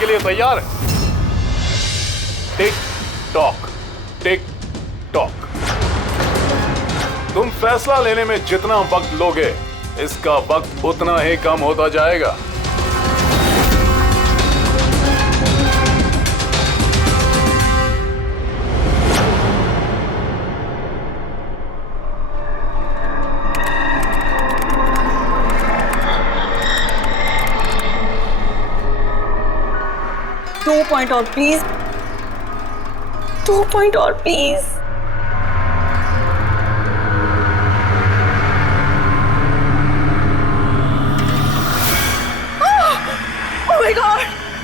के लिए तैयार है? Tick tock, tick tock. तुम फैसला लेने में जितना वक्त लोगे, इसका वक्त उतना ही कम होता जाएगा। दो पॉइंट और प्लीज, 2 पॉइंट और please. Oh my God!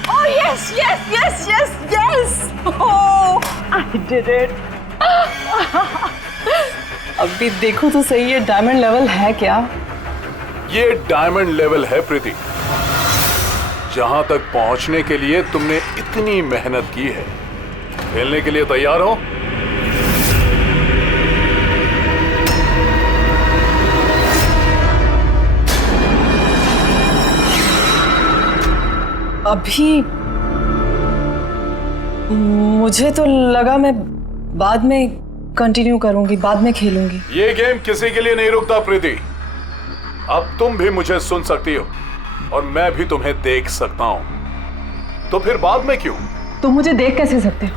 Oh yes, yes, yes, yes, yes! Oh, I did it! अभी देखो तो सही, ये डायमंड लेवल है क्या? ये डायमंड लेवल है प्रीति। जहां तक पहुंचने के लिए तुमने इतनी मेहनत की है। खेलने के लिए तैयार हो? अभी मुझे तो लगा मैं बाद में कंटिन्यू करूंगी, बाद में खेलूंगी। ये गेम किसी के लिए नहीं रुकता प्रीति। अब तुम भी मुझे सुन सकती हो और मैं भी तुम्हें देख सकता हूं, तो फिर बाद में क्यों? तुम मुझे देख कैसे सकते हो?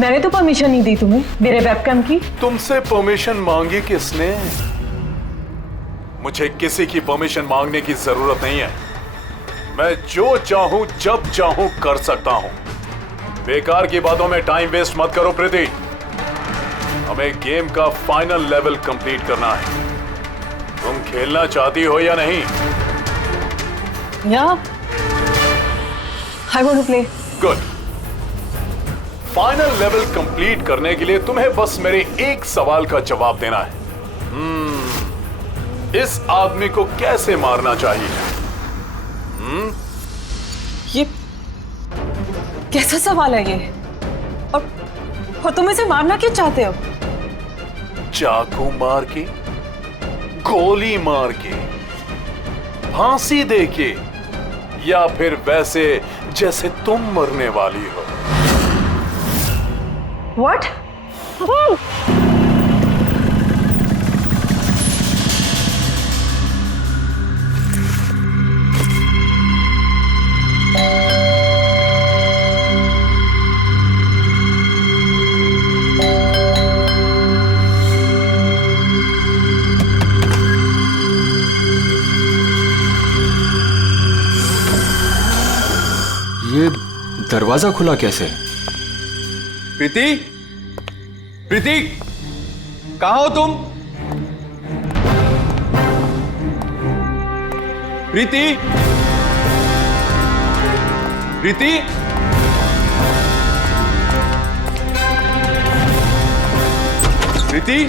मैंने तो परमिशन नहीं दी तुम्हें मेरे वेबकैम की। तुमसे परमिशन मांगी किसने? मुझे किसी की परमिशन मांगने की जरूरत नहीं है। मैं जो चाहूं जब चाहूं कर सकता हूं। बेकार की बातों में टाइम वेस्ट मत करो प्रीति। हमें गेम का फाइनल लेवल कंप्लीट करना है। तुम खेलना चाहती हो या नहीं? Yeah, I want to play. Good. Final level complete करने के लिए तुम्हें बस मेरे एक सवाल का जवाब देना है। इस आदमी को कैसे मारना चाहिए? ये कैसा सवाल है ये? और तुम इसे मारना क्यों चाहते हो? चाकू मार के, गोली मार के, फांसी दे के, या फिर वैसे जैसे तुम मरने वाली हो? What? ये दरवाजा खुला कैसे? प्रीति, प्रीति, कहाँ हो तुम? प्रीति, प्रीति, प्रीति,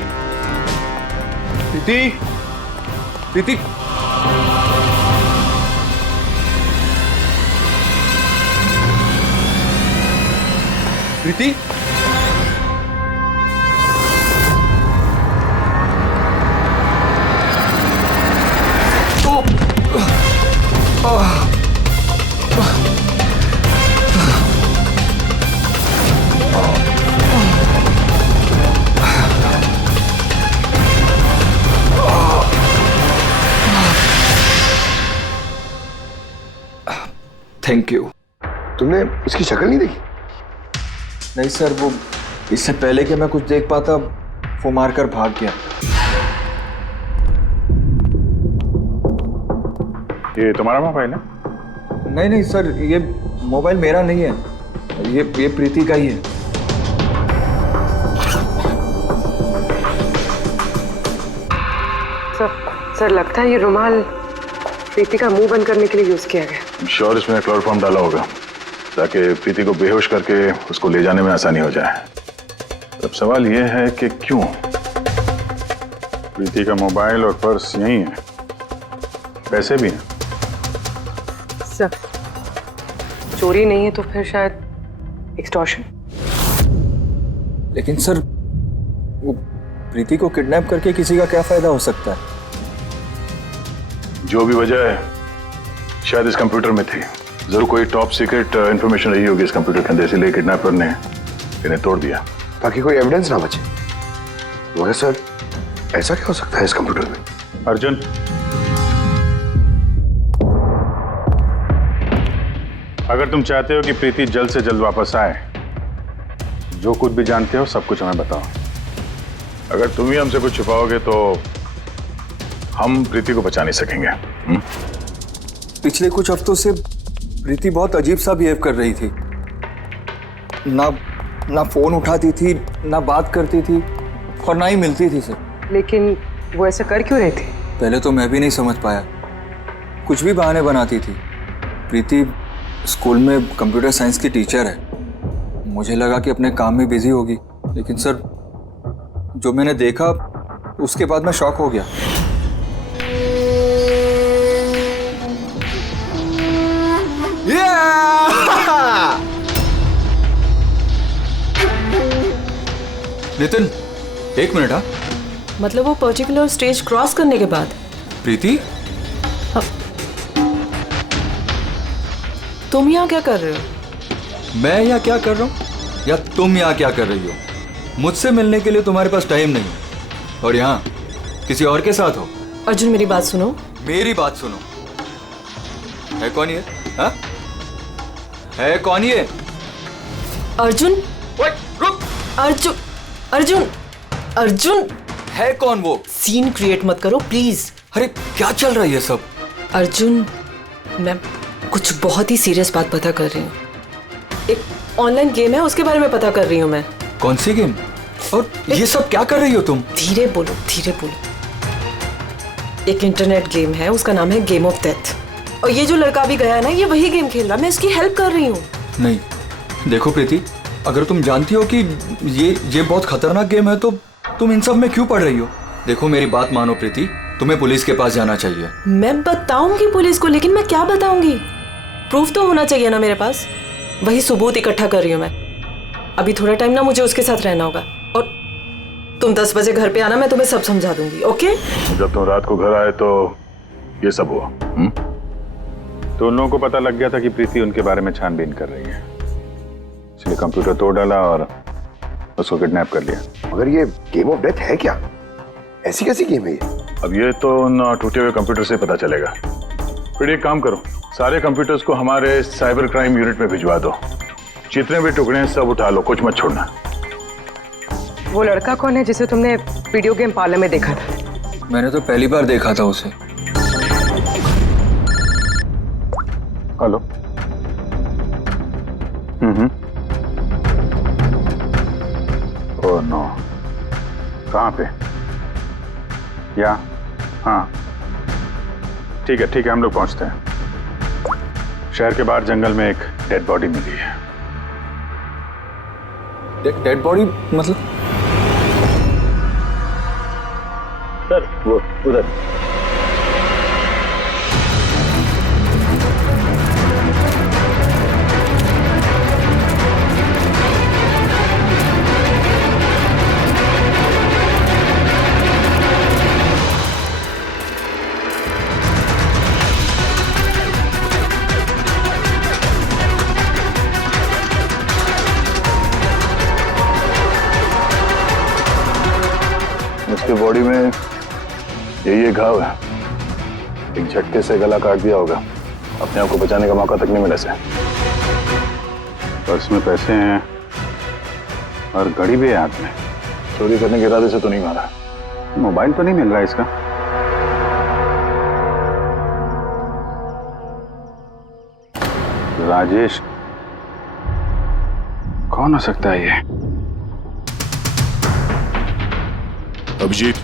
प्रीति, प्रीति, प्रीति, थैंक यू। तुमने उसकी शक्ल नहीं देखी? नहीं सर, वो इससे पहले कि मैं कुछ देख पाता वो मारकर भाग गया। ये तुम्हारा मोबाइल है? नहीं नहीं सर, ये मोबाइल मेरा नहीं है, ये प्रीति का ही है। सर लगता है ये रुमाल प्रीति का मुंह बंद करने के लिए यूज किया गया। श्योर इसमें क्लोरोफॉर्म डाला होगा ताकि प्रीति को बेहोश करके उसको ले जाने में आसानी हो जाए। अब सवाल यह है कि क्यों? प्रीति का मोबाइल और पर्स यही है, पैसे भी हैं। सर चोरी नहीं है तो फिर शायद एक्सटॉर्शन। लेकिन सर वो प्रीति को किडनैप करके किसी का क्या फायदा हो सकता है? जो भी वजह है शायद इस कंप्यूटर में थी। जरूर कोई टॉप सीक्रेट इंफॉर्मेशन रही होगी इस कंप्यूटर के अंदर, इसीलिए किडनैपर ने इन्हें तोड़ दिया ताकि कोई एविडेंस ना बचे। मगर सर ऐसा क्या हो सकता है इस कंप्यूटर में? अर्जुन, अगर तुम चाहते हो कि प्रीति जल्द से जल्द वापस आए, जो कुछ भी जानते हो सब कुछ हमें बताओ। अगर तुम ही हमसे कुछ छुपाओगे तो हम प्रीति को बचा नहीं सकेंगे। पिछले कुछ हफ्तों से प्रीति बहुत अजीब सा बिहेव कर रही थी। ना फोन उठाती थी, ना बात करती थी और ना ही मिलती थी सर। लेकिन वो ऐसा कर क्यों रही थी? पहले तो मैं भी नहीं समझ पाया, कुछ भी बहाने बनाती थी। प्रीति स्कूल में कंप्यूटर साइंस की टीचर है, मुझे लगा कि अपने काम में बिजी होगी, लेकिन सर जो मैंने देखा उसके बाद मैं शॉक हो गया। नितिन, एक मिनट। हाँ, मतलब वो पर्टिकुलर स्टेज क्रॉस करने के बाद? प्रीति, तुम यहाँ क्या कर रहे हो? मैं यहाँ क्या कर रहा हूँ या तुम यहाँ क्या कर रही हो? मुझसे मिलने के लिए तुम्हारे पास टाइम नहीं है और यहाँ किसी और के साथ हो। अर्जुन मेरी बात सुनो। मेरी बात सुनो। है कौन ये? हाँ? है कौन ये? अर्जुन, रुक। अर्जुन, अर्जुन, अर्जुन, है कौन वो? सीन क्रिएट मत करो प्लीज। अरे क्या चल रहा है ये सब? अर्जुन, मैं कुछ बहुत ही सीरियस बात पता कर रही हूँ। एक ऑनलाइन गेम है, उसके बारे में पता कर रही हूँ मैं। कौन सी गेम? और ये सब क्या कर रही हो तुम? धीरे बोलो, धीरे बोलो। एक इंटरनेट गेम है, उसका नाम है गेम ऑफ डेथ। और ये जो लड़का भी गया है ना, ये वही गेम खेल रहा है, मैं इसकी हेल्प कर रही हूँ। नहीं, देखो प्रीति, अगर तुम जानती हो कि ये बहुत खतरनाक गेम है तो तुम इन सब में क्यों पड़ रही हो? देखो मेरी बात मानो प्रीति, तुम्हें पुलिस के पास जाना चाहिए। मैं बताऊंगी पुलिस को, लेकिन मैं क्या बताऊंगी? प्रूफ तो होना चाहिए ना मेरे पास। वही सबूत इकट्ठा कर रही हूँ मैं। अभी थोड़ा टाइम ना मुझे उसके साथ रहना होगा, और तुम 10 बजे घर पे आना, मैं तुम्हें सब समझा दूंगी। ओके? जब तुम रात को घर आए तो ये सब हुआ। तो उन लोगों को पता लग गया था कि प्रीति उनके बारे में छानबीन कर रही है, इसलिए कंप्यूटर तोड़ डाला और उसको किडनैप कर लिया। मगर ये गेम ऑफ डेथ है क्या? ऐसी कैसी गेम है ये? अब ये तो उन टूटे हुए कंप्यूटर से पता चलेगा। फिर एक काम करो, सारे कंप्यूटर्स को हमारे साइबर क्राइम यूनिट में भिजवा दो। जितने भी टुकड़े हैं सब उठा लो, कुछ मत छोड़ना। वो लड़का कौन है जिसे तुमने वीडियो गेम पार्लर में देखा था? मैंने तो पहली बार देखा था उसे। हेलो। ओह नो, कहाँ पे? या हाँ ठीक है हम लोग पहुंचते हैं। शहर के बाहर जंगल में एक डेड बॉडी मिली है। डेड बॉडी मतलब? सर वो उधर। उसके बॉडी में ये घाव है, एक झटके से गला काट दिया होगा। अपने आप को बचाने का मौका तक नहीं मिला इसे। पर्स में पैसे हैं और घड़ी भी है हाथ में। चोरी करने के इरादे से तो नहीं मारा। मोबाइल तो नहीं मिल रहा इसका। राजेश कौन हो सकता है ये? अभिजीत,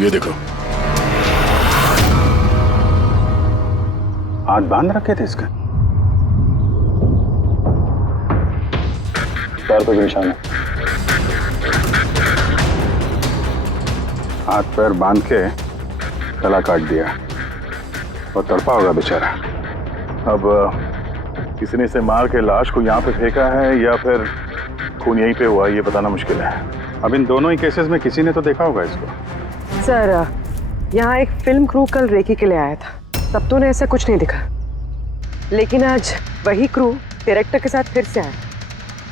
ये देखो। हाथ बांध रखे थे इसका। पैर पे भी निशान है। हाथ पैर बांध के गला काट दिया और तड़पा होगा बेचारा। अब किसी ने इसे मार के लाश को यहाँ पे फेंका है या फिर खून यहीं पे हुआ, ये बताना मुश्किल है। अब इन दोनों ही केसेस में किसी ने तो देखा होगा इसको। सर, यहाँ एक फिल्म क्रू कल रेकी के लिए आया था, तब तो उन्हें ऐसा कुछ नहीं दिखा। लेकिन आज वही क्रू डायरेक्टर के साथ फिर से आया,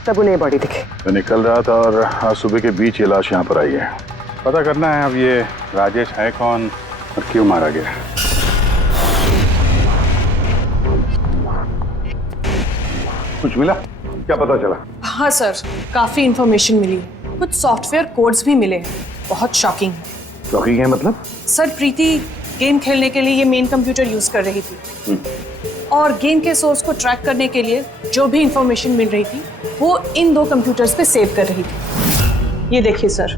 तब उन्हें बॉडी दिखी। मैं निकल रहा था और आज सुबह के बीच ये लाश यहाँ पर आई है। पता करना है अब ये राजेश है कौन और क्यों मारा गया। कुछ मिला? क्या पता चला? हाँ सर, काफी इंफॉर्मेशन मिली है, कुछ सॉफ्टवेयर कोड्स भी मिले हैं, बहुत शॉकिंग है। शॉकिंग है मतलब? सर प्रीति गेम खेलने के लिए ये मेन कंप्यूटर यूज कर रही थी और गेम के सोर्स को ट्रैक करने के लिए जो भी इंफॉर्मेशन मिल रही थी वो इन 2 कंप्यूटर्स पे सेव कर रही थी। ये देखिए सर,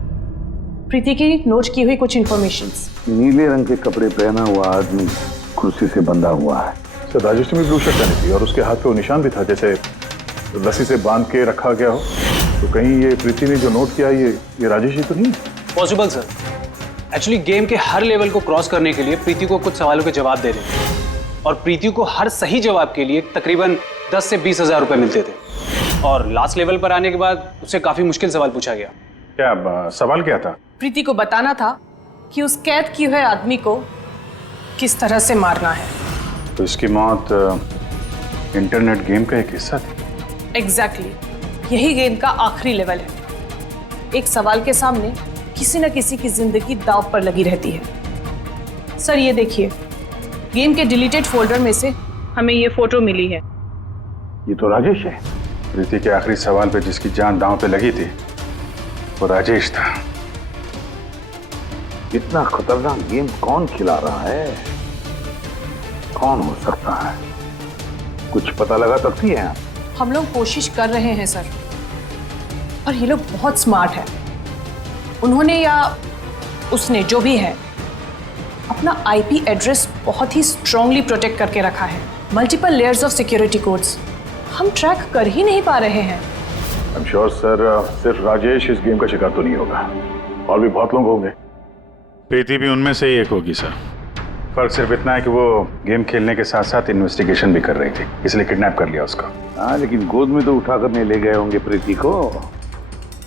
प्रीति की नोट की हुई कुछ इंफॉर्मेशंस। नीले रंग के कपड़े पहना हुआ आदमी कुर्सी से बंधा हुआ है। सर राजेश ने भी ब्लू शर्ट पहनी थी और उसके हाथ पे वो निशान भी था जैसे रस्सी से बांध के रखा गया हो। तो कहीं ये प्रीति ने जो नोट किया ये राजेश ही तो नहीं? Possible sir. एक्चुअली गेम के हर लेवल को क्रॉस करने के लिए प्रीति को कुछ सवालों के जवाब दे रहे थे और प्रीति को हर सही जवाब के लिए तकरीबन 10 से 20 हज़ार रुपए मिलते थे और लास्ट लेवल पर आने के बाद उससे काफी मुश्किल सवाल पूछा गया। क्या सवाल क्या था? प्रीति को बताना था कि उस कैद किए हुए आदमी को किस तरह से मारना है। तो इसकी मौत इंटरनेट गेम का एक हिस्सा थी? एग्जैक्टली, यही गेम का आखिरी लेवल है। एक सवाल के सामने किसी न किसी की जिंदगी दांव पर लगी रहती है। सर ये देखिए, गेम के डिलीटेड फोल्डर में से हमें ये फोटो मिली है। ये तो राजेश है। प्रीति के आखिरी सवाल पे जिसकी जान दांव पे लगी थी वो राजेश था। इतना खतरनाक गेम कौन खिला रहा है? कौन हो सकता है? कुछ पता लगा सकती है आप? हम लोग कोशिश कर रहे हैं सर, और ये लोग बहुत स्मार्ट है। उन्होंने या उसने जो भी है अपना आईपी एड्रेस बहुत ही स्ट्रांगली प्रोटेक्ट करके रखा है। Multiple layers of security codes हम ट्रैक कर ही नहीं पा रहे हैं। आई एम श्योर सर, सिर्फ राजेश इस गेम का शिकार तो नहीं होगा, और भी बहुत लोग होंगे। प्रीति भी उनमें से ही एक होगी सर। फर्क सिर्फ इतना है कि वो गेम खेलने के साथ साथ इन्वेस्टिगेशन भी कर रही थी, इसलिए किडनैप कर लिया उसका। हाँ, लेकिन गोद में तो उठा कर नहीं ले गए होंगे प्रीति को।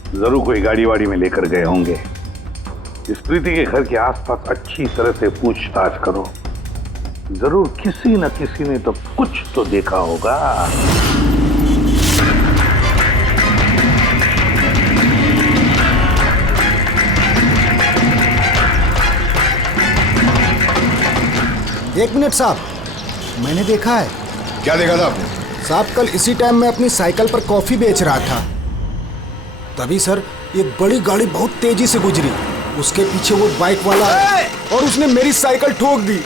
जरूर कोई गाड़ी वाड़ी में लेकर गए होंगे। इस प्रीति के घर के आसपास अच्छी तरह से पूछताछ करो। जरूर किसी न किसी ने तो कुछ तो देखा होगा। एक मिनट साहब, मैंने देखा है। क्या देखा था आपने? साहब कल इसी टाइम मैं अपनी साइकिल पर कॉफी बेच रहा था, तभी सर एक बड़ी गाड़ी बहुत तेजी से गुजरी। उसके पीछे वो बाइक वाला है और उसने मेरी साइकिल ठोक दी।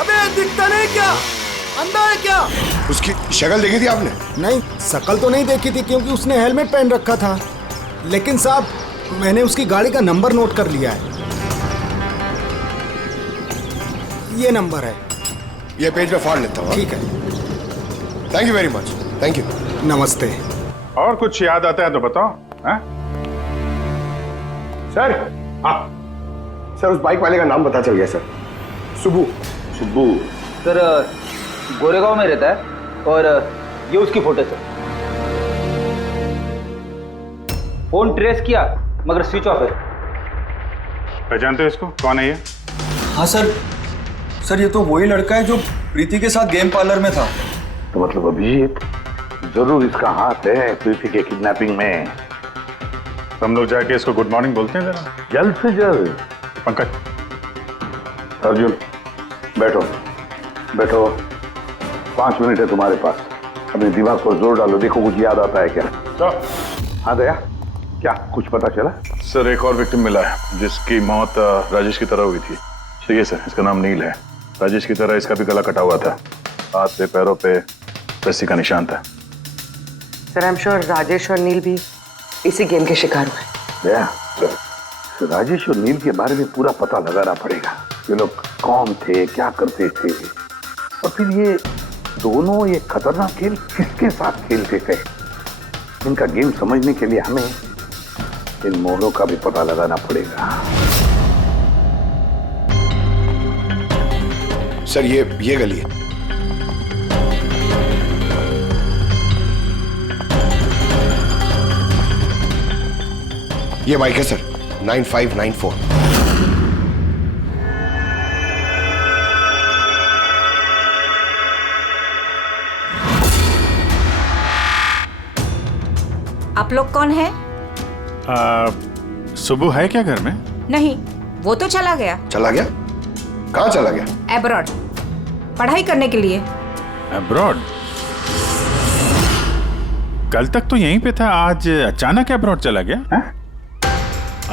अबे दिखता नहीं क्या? अंधा है क्या? उसकी शक्ल देखी थी आपने? नहीं, शक्ल तो नहीं देखी थी क्योंकि उसने हेलमेट पहन रखा था, लेकिन साहब मैंने उसकी गाड़ी का नंबर नोट कर लिया है। ये नंबर है। ये पेज में फाड़ लेता हूँ। ठीक है, thank you very much. Thank you. नमस्ते। और कुछ याद आता है तो बताओ। सर, हाँ सर, उस बाइक वाले का नाम पता चल गया सर। सुब्बू। सुब्बू सर गोरेगांव में रहता है और ये उसकी फोटो सर। फोन ट्रेस किया मगर स्विच ऑफ है। पहचानते हो इसको? कौन है ये? हाँ सर ये तो वही लड़का है जो प्रीति के साथ गेम पार्लर में था। तो मतलब अभिजीत जरूर इसका हाथ है प्रीति के किडनैपिंग में। हम लोग जाके इसको गुड मॉर्निंग बोलते हैं जरा, जल्द से जल्द। पंकज, अर्जुन, बैठो बैठो, 5 मिनट है तुम्हारे पास। अपने दिमाग पर जोर डालो, देखो कुछ याद आता है क्या। तो हाँ दया, क्या कुछ पता चला? सर एक और विक्टिम मिला है जिसकी मौत राजेश की तरह हुई थी। ठीक है सर, इसका नाम नील है। राजेश की तरह इसका भी गला कटा हुआ था, हाथ पे पैरों पे रस्सी का निशान था। Sir I am sure Rajesh और नील भी इसी गेम के शिकार हुए। तो राजेश और नील के बारे में पूरा पता लगाना पड़ेगा। ये लोग कौन थे, क्या करते थे, और फिर ये दोनों ये खतरनाक खेल किसके साथ खेलते थे। इनका गेम समझने के लिए हमें इन मोहरों का भी पता लगाना पड़ेगा। सर ये गली है। ये बाइक है सर, 9594। आप लोग कौन हैं? सुबह है क्या घर में? नहीं, वो तो चला गया। चला गया? कहाँ चला गया? एब्रॉड, पढ़ाई करने के लिए। अब्रॉड? कल तक तो यहीं पे था, आज अचानक अब्रॉड चला गया है?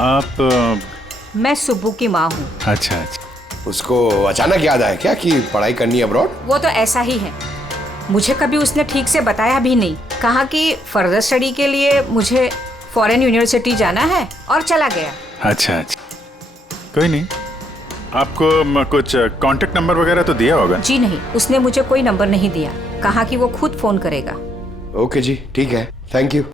आप मैं सुब्बू की माँ हूँ। अच्छा अच्छा। उसको अचानक याद आया क्या कि पढ़ाई करनी है अब्रॉड? वो तो ऐसा ही है, मुझे कभी उसने ठीक से बताया भी नहीं। कहा कि फर्दर स्टडी के लिए मुझे फॉरेन यूनिवर्सिटी जाना है और चला गया। अच्छा अच्छा, कोई नहीं। आपको कुछ कांटेक्ट नंबर वगैरह तो दिया होगा? जी नहीं, उसने मुझे कोई नंबर नहीं दिया। कहा कि वो खुद फोन करेगा। ओके जी, ठीक है, थैंक यू।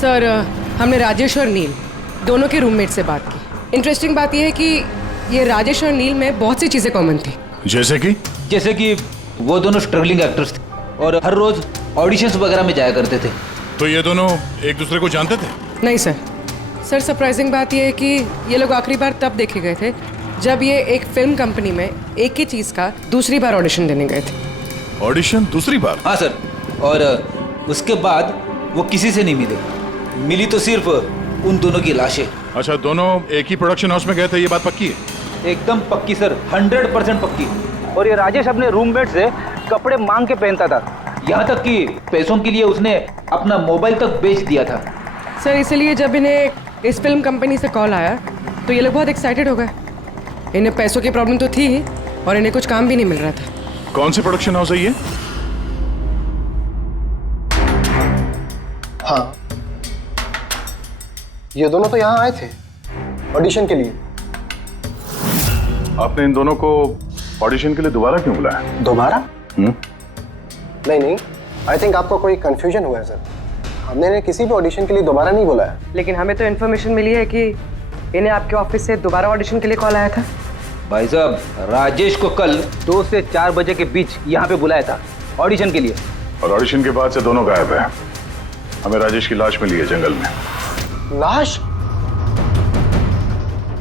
सर, हमने राजेश और नील दोनों के रूममेट से बात की। इंटरेस्टिंग बात यह है कि ये राजेश और नील में बहुत सी चीजें कॉमन थी। जैसे कि वो दोनों स्ट्रगलिंग एक्टर्स थे और हर रोज ऑडिशंस वगैरह में जाया करते थे। तो ये दोनों एक दूसरे को जानते थे? नहीं सर। सर, सरप्राइजिंग बात यह है कि ये लोग आखिरी बार तब देखे गए थे जब ये एक फिल्म कंपनी में एक ही चीज का दूसरी बार ऑडिशन देने गए थे। ऑडिशन दूसरी बार? हाँ सर, और उसके बाद वो किसी से नहीं मिले। मिली तो सिर्फ उन दोनों की लाशें। अच्छा, दोनों एक ही प्रोडक्शन हाउस में गए थे, ये बात पक्की है? एकदम पक्की सर, 100% पक्की। और ये राजेश अपने रूममेट से कपड़े मांग के पहनता था, यहाँ तक कि पैसों के लिए उसने अपना मोबाइल तक बेच दिया था। सर, इसलिए जब इन्हें इस फिल्म कंपनी से कॉल आया तो ये लोग बहुत एक्साइटेड हो गए। इन्हें पैसों की प्रॉब्लम तो थी ही और इन्हें कुछ काम भी नहीं मिल रहा था। कौन सी प्रोडक्शन हाउस है ये? हाँ, ये दोनों तो यहाँ आए थे ऑडिशन के लिए। आपने इन दोनों को ऑडिशन के लिए दोबारा क्यों बुलाया? दोबारा? नहीं, आई थिंक आपको कोई कंफ्यूजन हुआ है सर। हमने इन्हें किसी भी ऑडिशन के लिए दोबारा नहीं बुलाया। लेकिन हमें तो इन्फॉर्मेशन मिली है कि इन्हें आपके ऑफिस से दोबारा ऑडिशन के लिए कॉल आया था। भाई साहब, राजेश को कल 2 से 4 बजे के बीच यहाँ पे बुलाया था ऑडिशन के लिए। और ऑडिशन के बाद से दोनों गायब है। हमें राजेश की लाश मिली है जंगल में। लाश?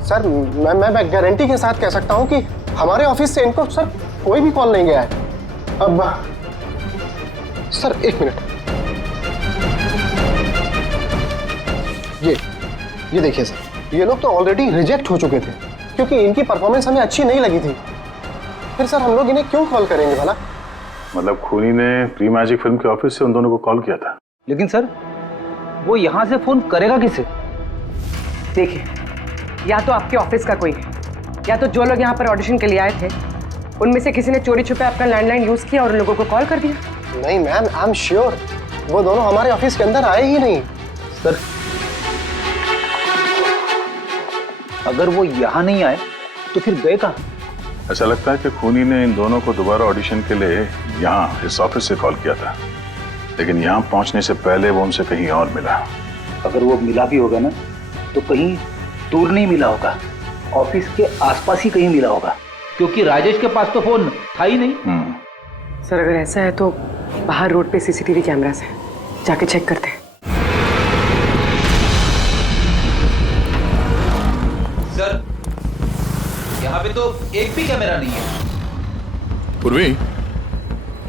सर, मैं गारंटी के साथ कह सकता हूं कि हमारे ऑफिस से इनको सर कोई भी कॉल नहीं गया है। अब सर, एक मिनट, ये देखिए सर, ये लोग तो ऑलरेडी रिजेक्ट हो चुके थे क्योंकि इनकी परफॉर्मेंस हमें अच्छी नहीं लगी थी। फिर सर हम लोग इन्हें क्यों कॉल करेंगे भला? मतलब खूनी ने प्री मैजिक फिल्म के ऑफिस से उन दोनों को कॉल किया था। लेकिन सर, वो यहाँ से फोन करेगा किसे? देखिए, या तो आपके ऑफिस का कोई है, या तो जो लोग यहाँ पर ऑडिशन के लिए आए थे उनमें से किसी ने चोरी छुपे अपना लैंडलाइन यूज किया और उन लोगों को कॉल कर दिया। नहीं मैम, आई एम श्योर वो दोनों हमारे ऑफिस के अंदर आए ही नहीं। सर, अगर वो यहाँ नहीं आए तो फिर गए कहाँ? ऐसा लगता है कि खूनी ने इन दोनों को दोबारा ऑडिशन के लिए यहाँ इस ऑफिस से कॉल किया था, लेकिन यहाँ पहुंचने से पहले वो उनसे कहीं और मिला। अगर वो मिला भी होगा ना तो कहीं दूर नहीं मिला होगा, ऑफिस के आसपास ही कहीं मिला होगा, क्योंकि राजेश के पास तो फोन था ही नहीं। सर, अगर ऐसा है तो बाहर रोड पे सीसीटीवी कैमरास है, जाके चेक करते हैं। सर, यहाँ पे तो एक भी कैमरा नहीं है। पूर्वी,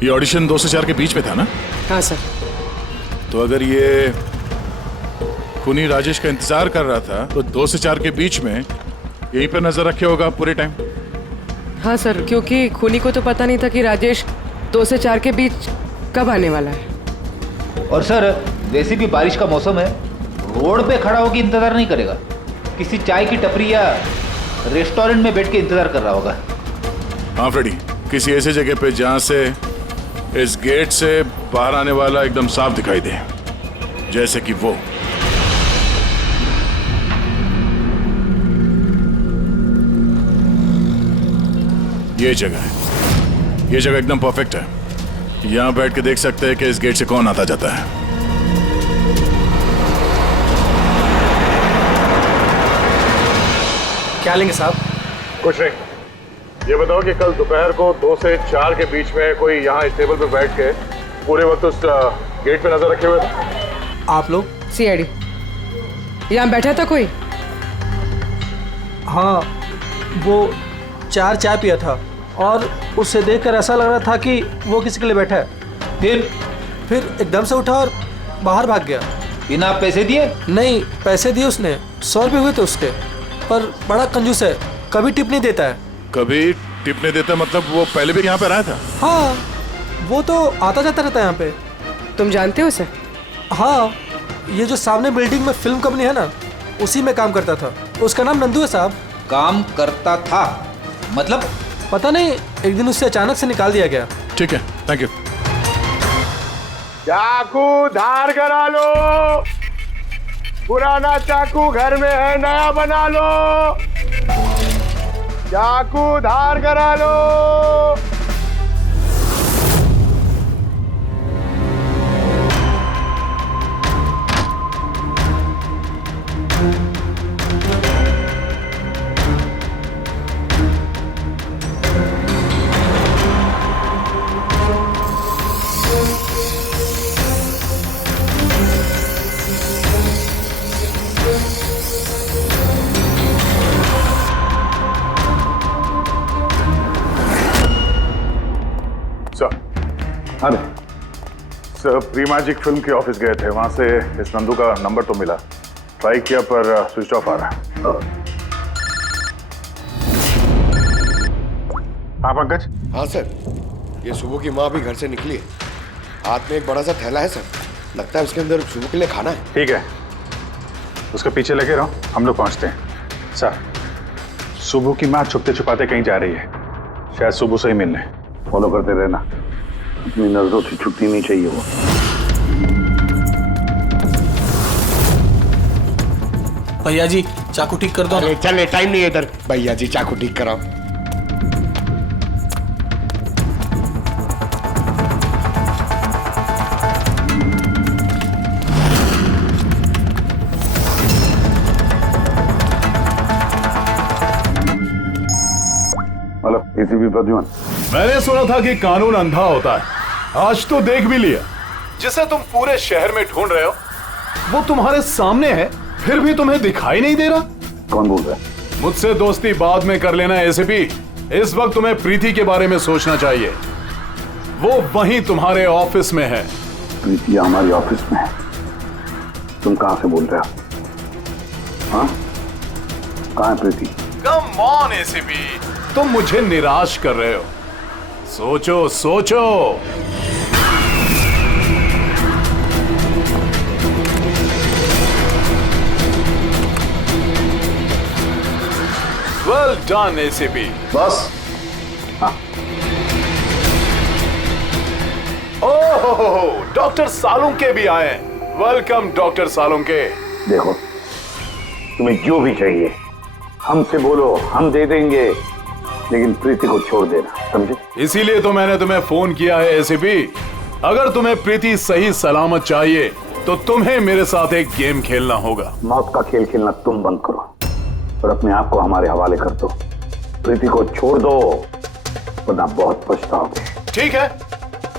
ये ऑडिशन 2 से 4 के बीच में था ना? हाँ सर। तो अगर ये खूनी राजेश का इंतजार कर रहा था तो 2 से 4 के बीच में यहीं पर नजर रखे होगा पूरे टाइम। हाँ सर, क्योंकि खूनी को तो पता नहीं था कि राजेश 2 से 4 के बीच कब आने वाला है। और सर, वैसे भी बारिश का मौसम है, रोड पे खड़ा होकर इंतजार नहीं करेगा, किसी चाय की टपरी या रेस्टोरेंट में बैठ के इंतजार कर रहा होगा। हाँ फ्रेडी, किसी ऐसी जगह पे जहां से इस गेट से बाहर आने वाला एकदम साफ दिखाई दे, जैसे कि वो। ये जगह है, ये जगह एकदम परफेक्ट है। यहां बैठ के देख सकते हैं कि इस गेट से कौन आता जाता है। क्या लेंगे साहब? कुछ नहीं। ये बताओ कि कल दोपहर को 2 से 4 के बीच में कोई यहाँ इस टेबल पे बैठ के पूरे वक्त उस गेट पे नजर रखे हुए थे? आप लोग? सीआईडी यहाँ बैठा था कोई? हाँ, वो 4 चाय पिया था और उससे देखकर ऐसा लग रहा था कि वो किसी के लिए बैठा है। फिर एकदम से उठा और बाहर भाग गया। बिना पैसे दिए? नहीं, पैसे दिए उसने, 100 रुपये हुए थे उसके, पर बड़ा कंजूस है, कभी टिप नहीं देता है। कभी टिप नहीं देता मतलब वो पहले भी यहाँ पे रहा था? हाँ, वो तो आता जाता रहता है यहाँ पे। तुम जानते हो उसे? हाँ, ये जो सामने बिल्डिंग में फिल्म कंपनी है ना, उसी में काम करता था। उसका नाम नंदू है साहब। काम करता था मतलब? पता नहीं, एक दिन उससे अचानक से निकाल दिया गया। ठीक है, थैंक यू। चाकू धार करा लो, पुराना चाकू घर में है, नया बना लो। चाकू धार करा लो। हाँ सर, प्री मैजिक फिल्म के ऑफिस गए थे, वहां से इस नंदू का नंबर तो मिला, ट्राई किया पर स्विच ऑफ आ रहा है। हाँ पंकज? हाँ सर, ये सुबह की माँ भी घर से निकली है, हाथ में एक बड़ा सा थैला है सर, लगता है उसके अंदर सुबह के लिए खाना है। ठीक है, उसके पीछे लगे रहो, हम लोग पहुंचते हैं। सर, सुबह की माँ छुपते छुपाते कहीं जा रही है, शायद सुबह से ही मिलने। फॉलो करते रहना, अपनी नजरों से छुट्टी नहीं चाहिए वो। भैया जी, चाकू ठीक कर दो। अरे चले, टाइम नहीं है इधर। भैया जी चाकू ठीक कराओ। Hello, ACP Pradyuman. मैंने सुना था कि कानून अंधा होता है, आज तो देख भी लिया। जिसे तुम पूरे शहर में ढूंढ रहे हो वो तुम्हारे सामने है, फिर भी तुम्हें दिखाई नहीं दे रहा। कौन बोल रहा है? मुझसे दोस्ती बाद में कर लेना एसीपी, इस वक्त तुम्हें प्रीति के बारे में सोचना चाहिए। वो वहीं तुम्हारे ऑफिस में है। प्रीति हमारी ऑफिस में है? तुम कहां से बोल रहे हो? हाँ, कहां है प्रीति? कम ऑन एसीपी, तुम मुझे निराश कर रहे हो। सोचो सोचो। Well done ACP. बस? हाँ। ओह, डॉक्टर सालुंके भी आए। Welcome doctor Salunke. देखो, तुम्हें जो भी चाहिए हमसे बोलो, हम दे देंगे, लेकिन प्रीति को छोड़ देना, समझे? इसीलिए तो मैंने तुम्हें फोन किया है एसीपी। अगर तुम्हें प्रीति सही सलामत चाहिए तो तुम्हें मेरे साथ एक गेम खेलना होगा। मौत का खेल खेलना तुम बंद करो और अपने आप को हमारे हवाले कर दो। प्रीति को छोड़ दो, वरना बहुत पछताओगे। ठीक है,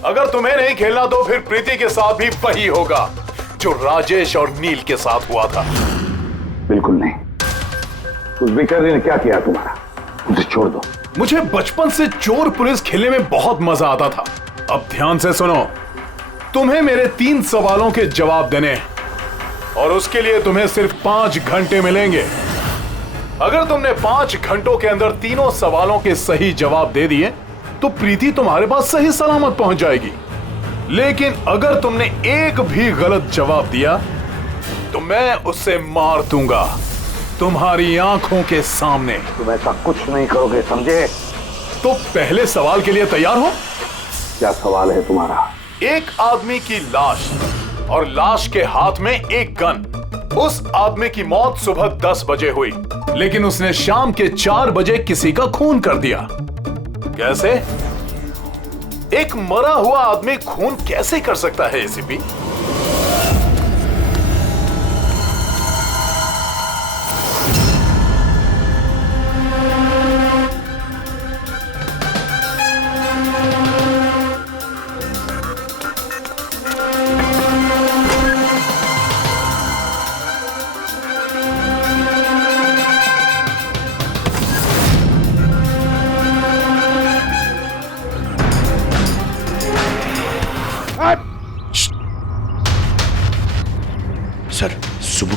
अगर तुम्हें नहीं खेलना तो फिर प्रीति के साथ भी वही होगा जो राजेश और नील के साथ हुआ था। बिल्कुल नहीं। उस बेचारे ने क्या किया तुम्हारा? उसे छोड़ दो। मुझे बचपन से चोर पुलिस खेलने में बहुत मजा आता था। अब ध्यान से सुनो, तुम्हें मेरे 3 सवालों के जवाब देने हैं और उसके लिए तुम्हें सिर्फ 5 घंटे मिलेंगे। अगर तुमने 5 घंटों के अंदर तीनों सवालों के सही जवाब दे दिए तो प्रीति तुम्हारे पास सही सलामत पहुंच जाएगी। लेकिन अगर तुमने एक भी गलत जवाब दिया तो मैं उससे मार दूंगा तुम्हारी आंखों के सामने। तुम ऐसा कुछ नहीं करोगे, समझे? तो पहले सवाल के लिए तैयार हो? क्या सवाल है तुम्हारा? एक आदमी की लाश और लाश के हाथ में एक गन। उस आदमी की मौत सुबह 10 बजे हुई, लेकिन उसने शाम के 4 बजे किसी का खून कर दिया। कैसे? एक मरा हुआ आदमी खून कैसे कर सकता है एसीपी?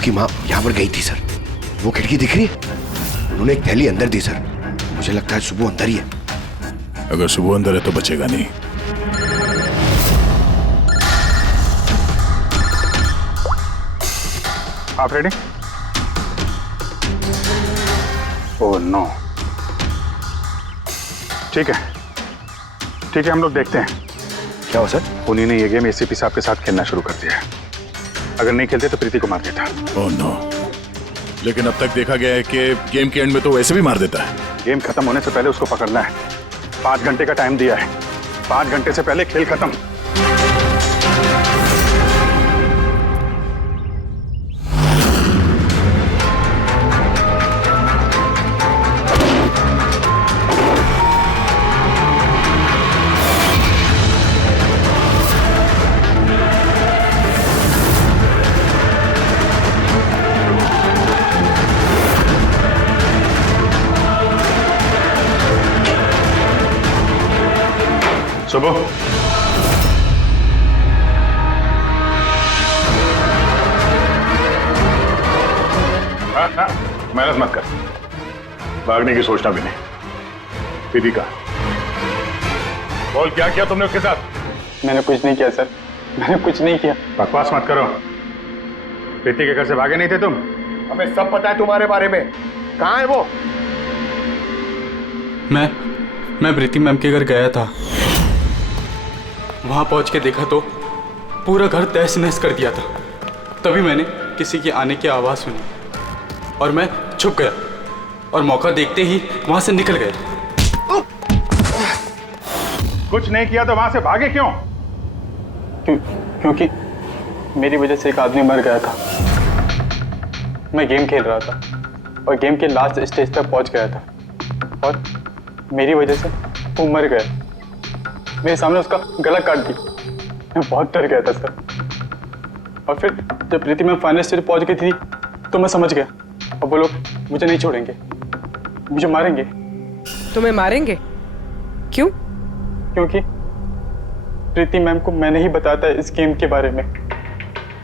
की माँ यहाँ पर गई थी सर। वो खिड़की दिख रही है, उन्होंने एक थैली अंदर दी सर। मुझे लगता है सुबह अंदर ही है। अगर सुबह अंदर है तो बचेगा नहीं। आप रेडी? Oh no. ठीक है हम लोग देखते हैं। क्या हो सर? उन्हीं ने ये गेम एसीपी साहब के साथ खेलना शुरू कर दिया है। अगर नहीं खेलते तो प्रीति को मार देता। Oh no. लेकिन अब तक देखा गया है कि गेम के एंड में तो वैसे भी मार देता है। गेम खत्म होने से पहले उसको पकड़ना है। 5 घंटे का टाइम दिया है। 5 घंटे से पहले खेल खत्म। सुबह मेहनत मत कर, भागने की सोचना भी नहीं। प्रीति का बोल, क्या किया तुमने उसके साथ? मैंने कुछ नहीं किया सर, मैंने कुछ नहीं किया। बकवास मत करो। प्रीति के घर से भागे नहीं थे तुम? हमें सब पता है तुम्हारे बारे में। कहाँ है वो? मैं प्रीति मैम के घर गया था। वहां पहुंच के देखा तो पूरा घर तहस नहस कर दिया था। तभी मैंने किसी के आने की आवाज़ सुनी और मैं छुप गया और मौका देखते ही वहां से निकल गया। कुछ नहीं किया तो वहां से भागे क्यों? क्योंकि मेरी वजह से एक आदमी मर गया था। मैं गेम खेल रहा था और गेम के लास्ट स्टेज तक पहुंच गया था और मेरी वजह से वो मर गया। मेरे सामने उसका गला काट दी। मैं बहुत डर गया था सर। और फिर जब प्रीति में फाइनल स्टेज पहुंच गई थी तो मैं समझ गया और वो लोग मुझे नहीं छोड़ेंगे, मुझे मारेंगे। तुम्हें मारेंगे? क्यों? क्योंकि प्रीति मैम को मैंने ही बताया था इस गेम के बारे में।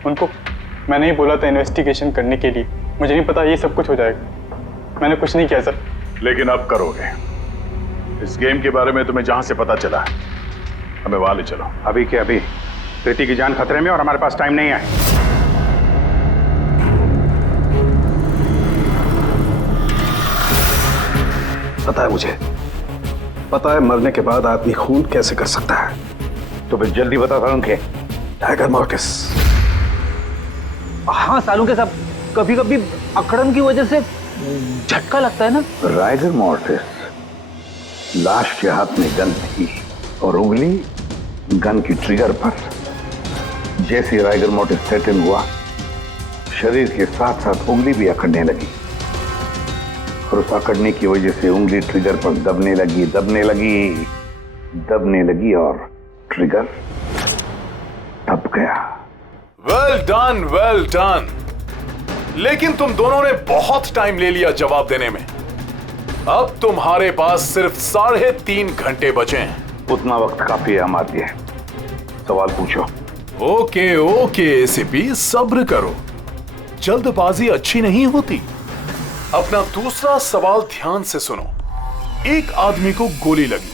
उनको मैंने ही बोला था इन्वेस्टिगेशन करने के लिए। मुझे नहीं पता ये सब कुछ हो जाएगा। मैंने कुछ नहीं किया सर। लेकिन अब करोगे। इस गेम के बारे में तुम्हें जहां से पता चला, हमें वहां ले चलो। अभी के अभी प्रीति की जान खतरे में और हमारे पास टाइम नहीं है। पता है मुझे, पता है मरने के बाद आदमी खून कैसे कर सकता है। तो फिर जल्दी बता उनके। Tiger mortis. हाँ सालों के साथ कभी कभी अकड़न की वजह से झटका लगता है ना। राइगर मॉर्टिस, लाश के हाथ में गन थी और उंगली गन की ट्रिगर पर। जैसे राइगर मॉर्टिस सेटल हुआ, शरीर के साथ साथ उंगली भी अकड़ने लगी और उस अकड़ने की वजह से उंगली ट्रिगर पर दबने लगी और ट्रिगर दब गया। Well done. लेकिन तुम दोनों ने बहुत टाइम ले लिया जवाब देने में। अब तुम्हारे पास सिर्फ 3.5 घंटे बचे हैं। उतना वक्त काफी है हमारे लिए। सवाल पूछो। ओके एसीपी, सब्र करो, जल्दबाजी अच्छी नहीं होती। अपना दूसरा सवाल ध्यान से सुनो। एक आदमी को गोली लगी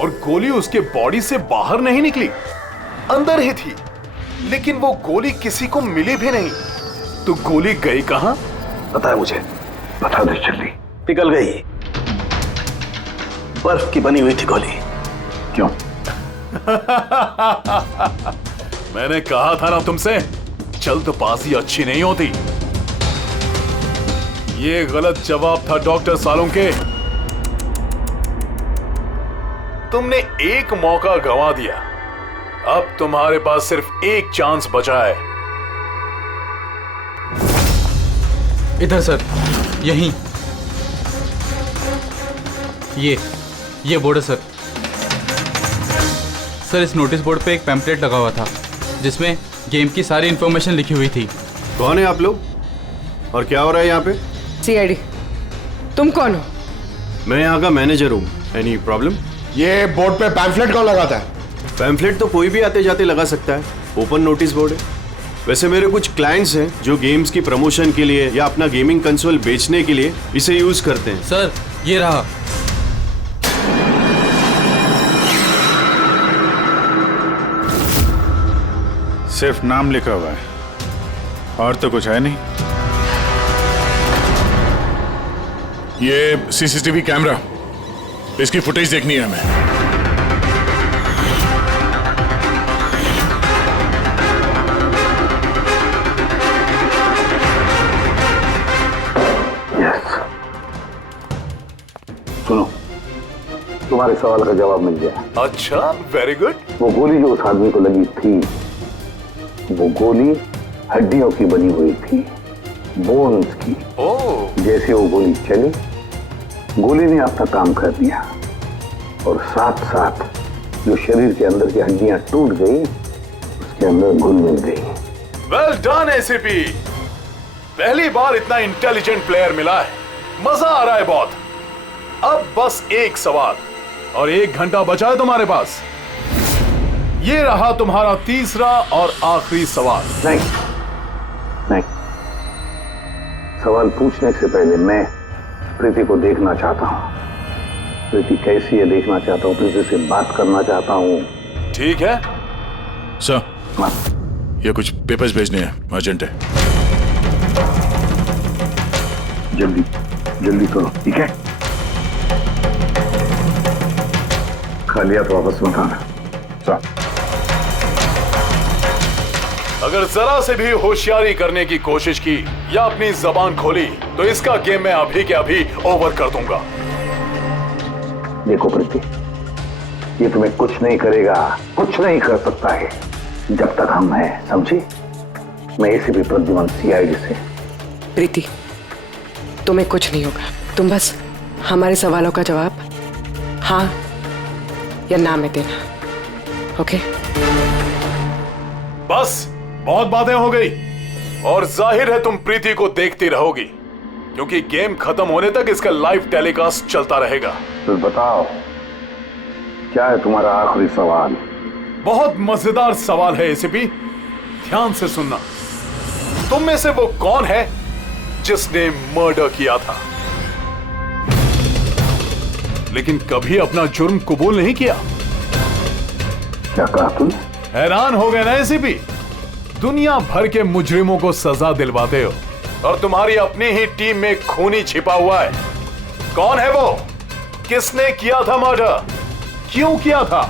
और गोली उसके बॉडी से बाहर नहीं निकली, अंदर ही थी। लेकिन वो गोली किसी को मिली भी नहीं, तो गोली गई कहां? पता है मुझे, बता दे जल्दी। पिघल गई। बर्फ की बनी हुई थी गोली। क्यों? मैंने कहा था ना तुमसे, जल्दबाजी अच्छी नहीं होती। ये गलत जवाब था डॉक्टर सालुंके। तुमने एक मौका गंवा दिया। अब तुम्हारे पास सिर्फ एक चांस बचा है। इधर सर, यहीं। ये बोर्ड है सर। सर, इस नोटिस बोर्ड पे एक पैम्पलेट लगा हुआ था जिसमें गेम की सारी इंफॉर्मेशन लिखी हुई थी। कौन है आप लोग और क्या हो रहा है यहाँ पे? सीआईडी। तुम कौन हो? मैं यहाँ का मैनेजर हूँ। Any problem? ये बोर्ड पे पैम्फलेट कौन लगाता है? पैम्फलेट तो कोई भी आते जाते लगा सकता है। ओपन नोटिस बोर्ड है। वैसे मेरे कुछ क्लाइंट्स हैं जो गेम्स की प्रमोशन के लिए या अपना गेमिंग कंसोल बेचने के लिए इसे यूज करते हैं। सर ये रहा। सिर्फ नाम लिखा हुआ है और तो कुछ है नहीं। ये सीसीटीवी कैमरा, इसकी फुटेज देखनी है हमें। सुनो, तुम्हारे सवाल का जवाब मिल गया। अच्छा, वेरी गुड। वो गोली जो उस आदमी को लगी थी, वो गोली हड्डियों की बनी हुई थी, बोन्स की। जैसे वो गोली चली, गोली ने अपना काम कर दिया और साथ साथ जो शरीर के अंदर की हड्डियां टूट गई, उसके अंदर घुल मिल गई। वेल डन एसीपी, पहली बार इतना इंटेलिजेंट प्लेयर मिला है, मजा आ रहा है बहुत। अब बस एक सवाल और 1 घंटा बचा है तुम्हारे पास। ये रहा तुम्हारा तीसरा और आखिरी सवाल। नहीं, सवाल पूछने से पहले मैं प्रीति को देखना चाहता हूँ। प्रीति कैसी है देखना चाहता हूँ, प्रीति से बात करना चाहता हूँ। ठीक है सर, ये कुछ पेपर्स भेजने हैं, अर्जेंट है। जल्दी जल्दी करो, ठीक है? खाली हाथ वापस मत आना। अगर जरा से भी होशियारी करने की कोशिश की या अपनी जबान खोली तो इसका गेम मैं अभी के अभी ओवर कर दूंगा। देखो प्रीति, ये तुम्हें कुछ नहीं करेगा, कुछ नहीं कर सकता है जब तक हम हैं, समझी? मैं एसीपी प्रद्युमन सीआईडी से। प्रीति, तुम्हें कुछ नहीं होगा। तुम बस हमारे सवालों का जवाब हाँ या ना में देना, ओके? बस बहुत बातें हो गई और जाहिर है तुम प्रीति को देखती रहोगी, क्योंकि गेम खत्म होने तक इसका लाइव टेलीकास्ट चलता रहेगा। तो बताओ, क्या है तुम्हारा आखिरी सवाल? बहुत मजेदार सवाल है एसीपी, ध्यान से सुनना। तुम में से वो कौन है जिसने मर्डर किया था लेकिन कभी अपना जुर्म कबूल नहीं किया? क्या कहा तुमने? हैरान हो गए ना एसीपी? दुनिया भर के मुजरिमों को सजा दिलवाते हो और तुम्हारी अपनी ही टीम में खूनी छिपा हुआ है। कौन है वो? किसने किया था मर्डर? क्यों किया था?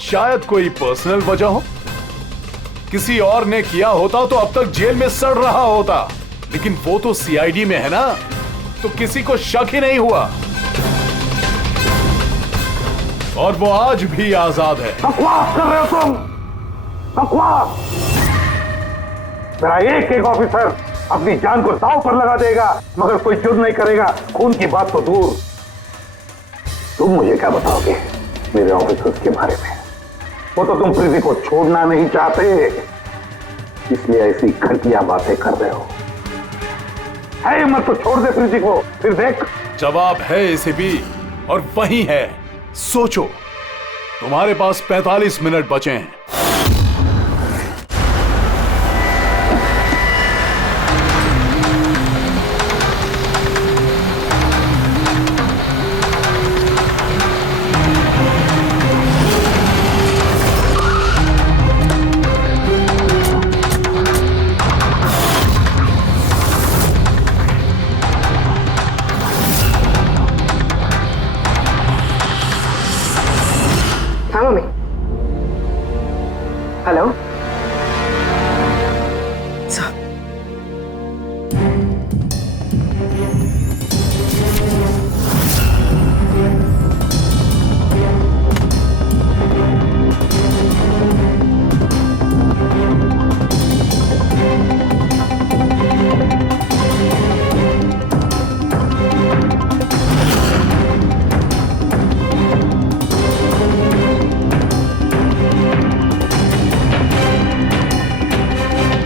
शायद कोई पर्सनल वजह हो। किसी और ने किया होता तो अब तक जेल में सड़ रहा होता, लेकिन वो तो सीआईडी में है ना, तो किसी को शक ही नहीं हुआ और वो आज भी आजाद है। बकवास कर रहे हो तुम, बकवास। मेरा एक ऑफिसर अपनी जान को दांव पर लगा देगा मगर कोई जुर्म नहीं करेगा, खून की बात तो दूर। तुम मुझे क्या बताओगे मेरे ऑफिसर्स के बारे में? वो तो तुम प्रीति को छोड़ना नहीं चाहते, इसलिए ऐसी घटिया बातें कर रहे हो। है मत तो छोड़ दे प्रीति को, फिर देख। जवाब है एसीपी और वही है। सोचो, तुम्हारे पास 45 मिनट बचे हैं। हाँ मम्मी। हेलो।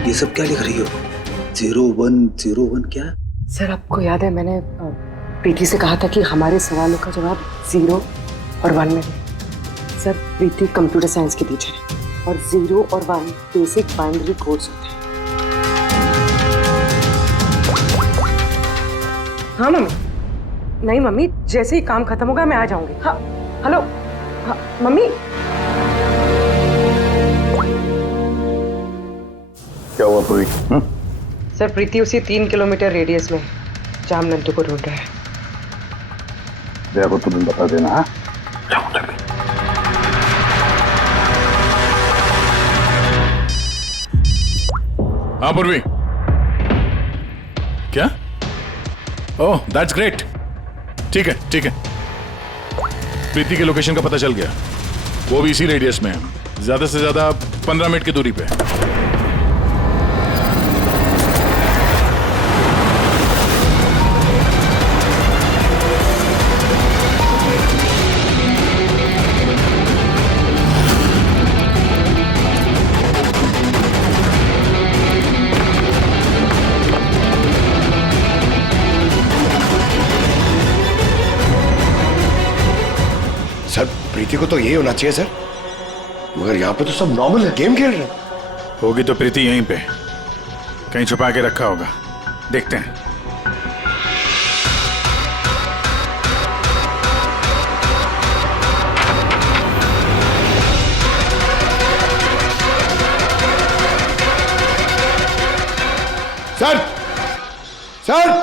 ये सब क्या लिख रही हो? 0101 क्या? सर, आपको याद है मैंने प्रीति से कहा था कि हमारे सवालों का जवाब 0 और 1 में दें। सर, प्रीति कंप्यूटर साइंस की टीचर है। और 0 और 1 बेसिक बाइनरी कोड्स होते हैं। हाँ मम्मी। नहीं मम्मी, जैसे ही काम खत्म होगा मैं आ जाऊंगी। हाँ हेलो। हाँ मम्मी। क्या हुआ पूरी? सर प्रीति उसी 3 किलोमीटर रेडियस में जहाँ हम नंदू को ढूंढ रहे हैं। जया को तुम्हें बता देना। हाँ हाँ पूर्वी, क्या? Oh that's great. ठीक है ठीक है, प्रीति के लोकेशन का पता चल गया। वो भी इसी रेडियस में है, ज्यादा से ज्यादा 15 मिनट की दूरी पे। सर प्रीति को तो यही होना चाहिए सर, मगर यहाँ पे तो सब नॉर्मल है, गेम खेल रहे हैं। होगी तो प्रीति यहीं पे कहीं छुपा के रखा होगा, देखते हैं। सर सर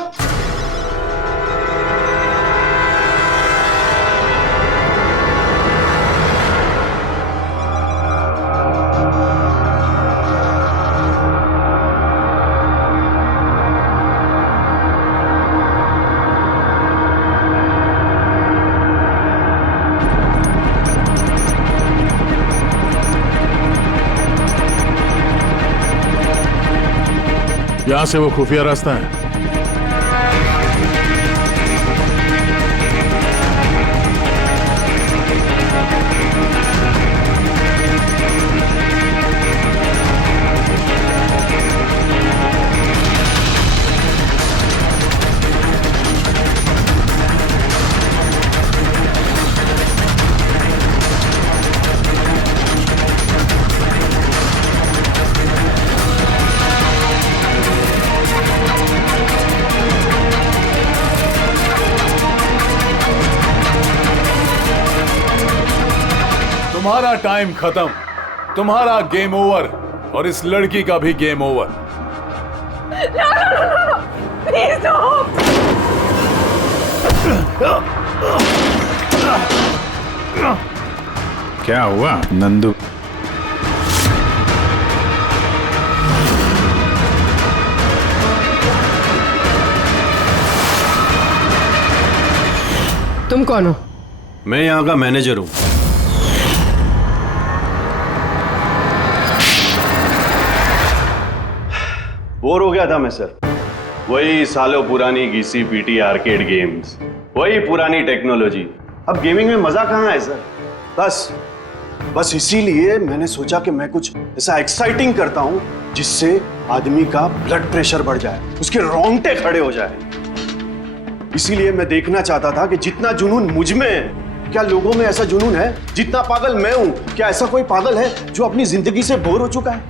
यहां से वो खुफिया रास्ता है। तुम्हारा टाइम खत्म, तुम्हारा गेम ओवर, और इस लड़की का भी गेम ओवर। प्लीज क्या हुआ नंदू? तुम कौन हो? मैं यहाँ का मैनेजर हूँ। बोर हो गया था मैं सर, वही सालों पुरानी घिसी पीटी आर्केड गेम्स, वही पुरानी टेक्नोलॉजी। अब गेमिंग में मजा कहाँ है सर? बस इसीलिए मैंने सोचा कि मैं कुछ ऐसा एक्साइटिंग करता हूँ जिससे आदमी का ब्लड प्रेशर बढ़ जाए, उसके रोंगटे खड़े हो जाए। इसीलिए मैं देखना चाहता था कि जितना जुनून मुझ में है, क्या लोगों में ऐसा जुनून है? जितना पागल मैं हूं, क्या ऐसा कोई पागल है जो अपनी जिंदगी से बोर हो चुका है?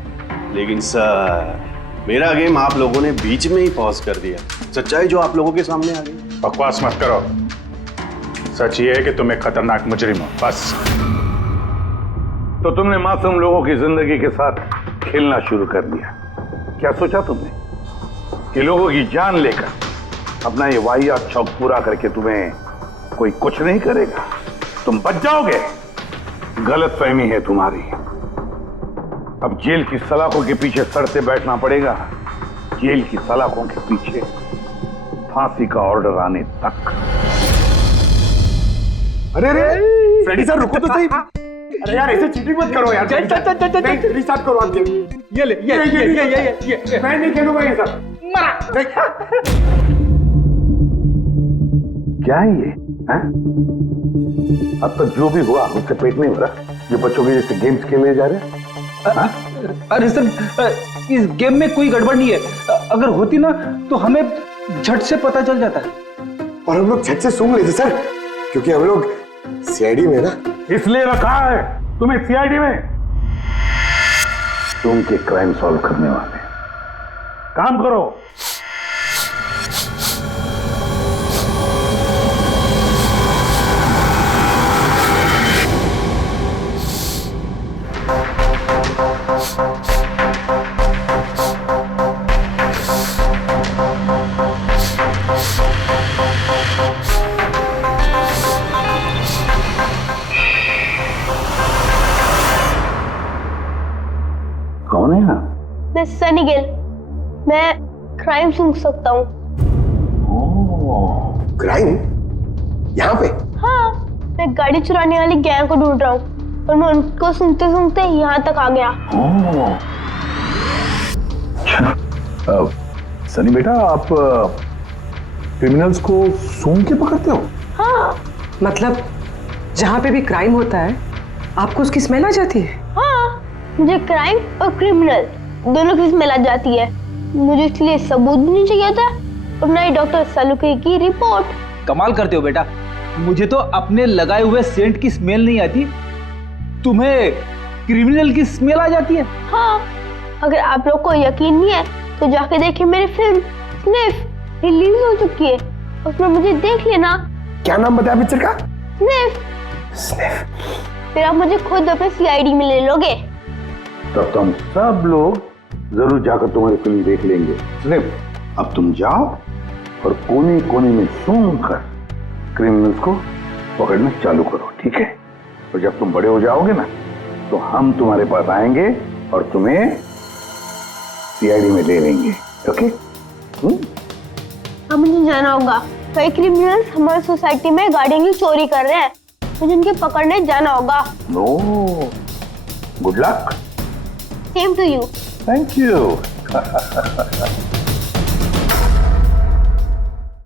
लेकिन सर मेरा गेम आप लोगों ने बीच में ही पॉज कर दिया। सच्चाई जो आप लोगों के सामने आ गई। बकवास मत करो, सच ये है कि तुम एक खतरनाक मुजरिम हो, बस। तो तुमने मासूम लोगों की जिंदगी के साथ खेलना शुरू कर दिया। क्या सोचा तुमने कि लोगों की जान लेकर अपना ये वाहियात शौक पूरा करके तुम्हें कोई कुछ नहीं करेगा, तुम बच जाओगे? गलतफहमी है तुम्हारी। अब जेल की सलाखों के पीछे सड़ते बैठना पड़ेगा, जेल की सलाखों के पीछे फांसी का ऑर्डर आने तक। अरे अरे फ्रेडी सर रुको तो सही। अरे यार ऐसे चीटिंग मत करो यार। रिस्टार्ट करो आप गेम। ये ले ये मैं नहीं खेलूंगा ये सब। मरा क्या है ये? अब तक जो भी हुआ उससे पेट नहीं भरा, जो बच्चों के जैसे गेम्स खेले जा रहे हैं। अरे सर इस गेम में कोई गड़बड़ नहीं है, अगर होती ना तो हमें झट से पता चल जाता है। और हम लोग झट से सूंघ लेते सर, क्योंकि हम लोग सीआईडी में ना। इसलिए रखा है तुम्हें सीआईडी में। सूंघ के क्राइम सॉल्व करने वाले। काम करो। कौन है आप? मैं सनी गिल। मैं क्राइम सूंघ सकता हूँ। क्राइम? यहाँ पे? हाँ, मैं गाड़ी चुराने वाली गैंग को ढूंढ रहा हूँ और मैं उनको सूंघते सूंघते यहाँ तक आ गया। सनी बेटा, आप क्रिमिनल्स को सूंघ के पकड़ते हो? हाँ। मतलब जहाँ पे भी क्राइम होता है आपको उसकी स्मेल आ जाती है? हाँ, मुझे क्राइम और क्रिमिनल दोनों की स्मेल आ जाती है। मुझे इसलिए सबूत भी नहीं चाहिए था और ना ही डॉक्टर सलूके की रिपोर्ट। कमाल करते हो बेटा, मुझे तो अपने लगाए हुए सेंट की स्मेल नहीं आती, तुम्हें क्रिमिनल की स्मेल आ जाती है। हाँ, अगर आप लोग को यकीन नहीं है तो जाके देखिए मेरी फिल्म स्निफ रिलीज हो चुकी है, उसमें मुझे देख लेना। क्या नाम बताया पिक्चर का? स्निफ। स्निफ। फिर आप मुझे खुद अपने सीआईडी में ले लोगे। तब तो हम सब लोग जरूर जाकर तुम्हारी फिल्म देख लेंगे। स्निफ, अब तुम जाओ और कोने कोने में सूंघ कर क्रिमिनल्स को पकड़ना चालू करो, ठीक है? और जब तुम बड़े हो जाओगे ना तो हम तुम्हारे पास आएंगे और तुम्हें सीआईडी में ले लेंगे, ओके? अब मुझे जाना होगा। कई क्रिमिनल्स हमारी सोसाइटी में गाड़ियों की चोरी कर रहे हैं, मुझे उनके पकड़ने जाना होगा। No, good luck. Same to you. Thank you.